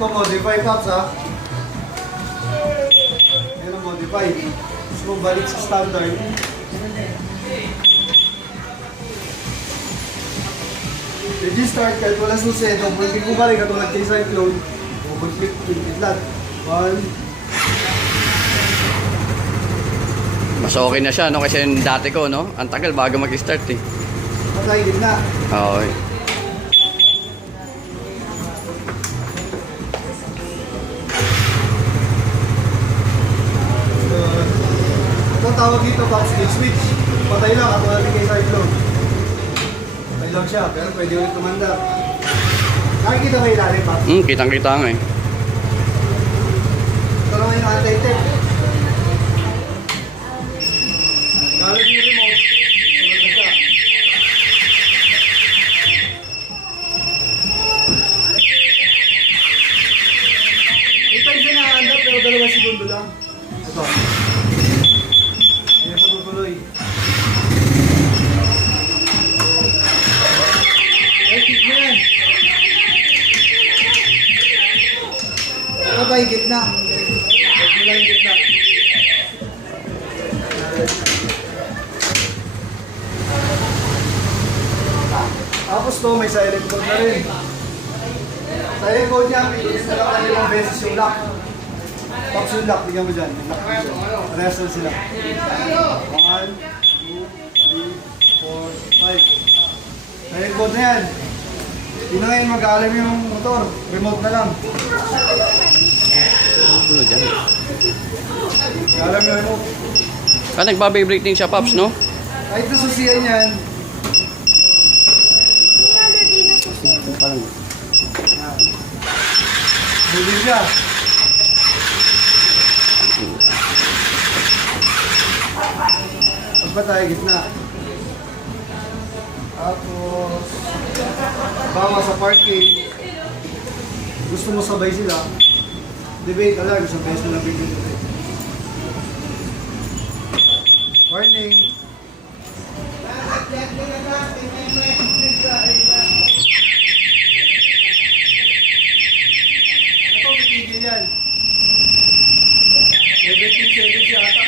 Ito, modify Pops ha. Yan ang modify. Gusto mong balik sa standard. Register kahit wala susi. Double click mo balik katulad kay Cyclone. Double click, pinipidlat. 1. Mas okay na siya, no? Kasi yung dati ko, no? Ang tagal bago mag-start, eh. Patay din na. Okay. Ito tawag dito, Pops, kill switch. Patay lang katulad kay Cyclone. Patay lang siya, pero pwede ulit tumanda. Nakikita ba ilalim, Pops? Kitang-kita nga, eh. Ito naman yung anti-tech. Galing yung remote. Sunod na siya. Ito yung sinahanda pero 2 segundo lang. Ito. Hindi na tutuloy. Ay, kick mo yan. Ito ba yung gitna? Huwag mo lang yung gitna. Tapos to, may silent code na rin. Silent code niya, pinunin mo lang kalimang beses yung lock. Pops yung lock, bigyan mo dyan. Parehas na sila. 1, 2, 3, 4, 5. Silent code na yan. Hindi na ngayon mag-aalam yung motor. Remote na lang. Pulo dyan. Mag-aalam yung remote. Nagbabibrate din siya, Pops, no? Kahit nasusiyan yan. Parang... Buli siya. Pag ba tayo gitna? Tapos, bawa sa parking, gusto mo sabay sila, debate talaga, isang beses mo lang bigyan debate. Warning. Ito, titigil yan. May 15 seconds siya ata.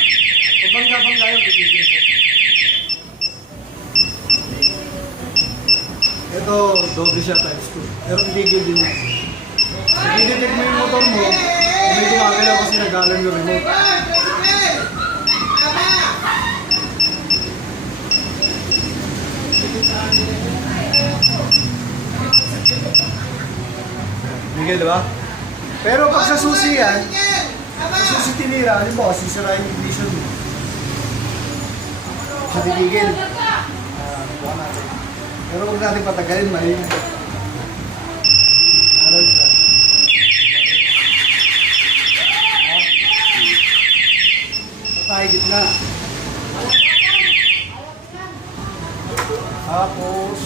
Pag bangga-bangga yung titigil siya. Ito, doble siya times 2. Pero titigil din yan. I-detect mo yung motor mo, kung may gumagalaw kasi nag-alarm yung remote. Miguel, diba? Pero pag sa susi yan, sa susi tinira, halimbawa, sisira yung ignition mo. Sa titigil. Buka natin. Pero huwag natin patagalin, may alam siya. Patay gitna. Tapos,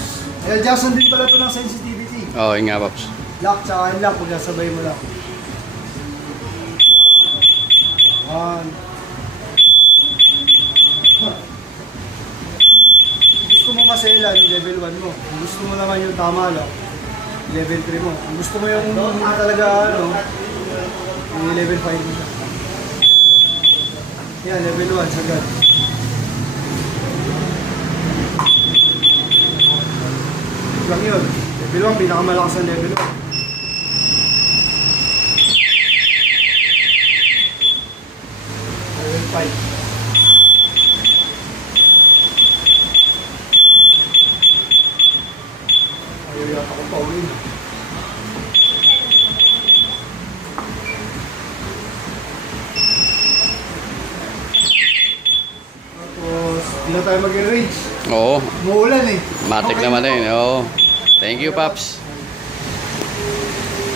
adjustan din pala ito ng sensitivity. Oo, yun nga, Pops. Lock tsaka unlock, kung nasabay mo lang. 1. Gusto mo masela yung level 1 mo. Kung gusto mo naman yung tama lang, level 3 mo. Kung gusto mo yung talaga yung level 5 mo siya. Yan, level 1 sagad. Lang yun. Level 1, pinakamalakas ang level 1. Level 5. Ayaw yata kong pauwi. Tapos, hindi na tayo mag-enrage. Oo. Muulan eh. Matik naman eh. Oo. Thank you, Pops.